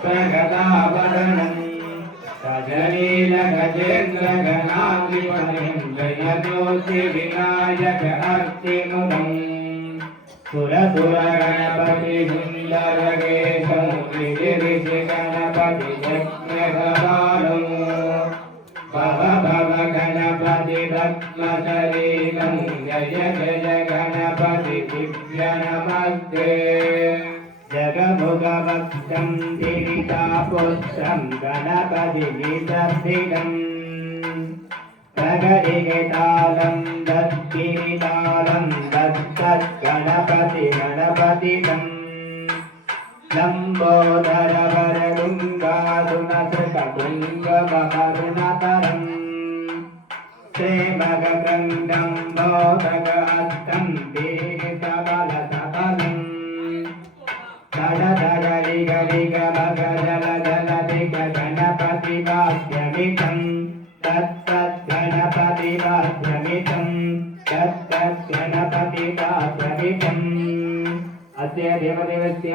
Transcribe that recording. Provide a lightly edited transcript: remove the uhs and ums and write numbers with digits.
प्रगदावरणम् सजनील गजेन्द्र गणाधिपतिं जयज्योति विनायक अर्तिमुदम् सुरसुर गणपति सुंदर केशं ऋषि गणपति यज्ञसमानं भव भव गणपति पद्मशरीरं जय जय गणपति दिव्य नमस्ते जगमुगभक्तं गिरिजापुत्रं गणपतिनिदर्शितं प्रगदितालं दद्गिरितालं दत्तद्गणपतिगणपतितं लम्बोदरवरदुङ्गासुनसृततुङ्गमकरुणतरं श्रीमगकण्डं मोदकहस्तं दीर्घबलसफलम् धड़ धड़ ऋग ऋग मग जल जल दिग गणपति वाद्यमितं तत्तद्गणपति वाद्यमितं तत्तद्गणपति वाद्यमितम् अस्य देवदेवस्य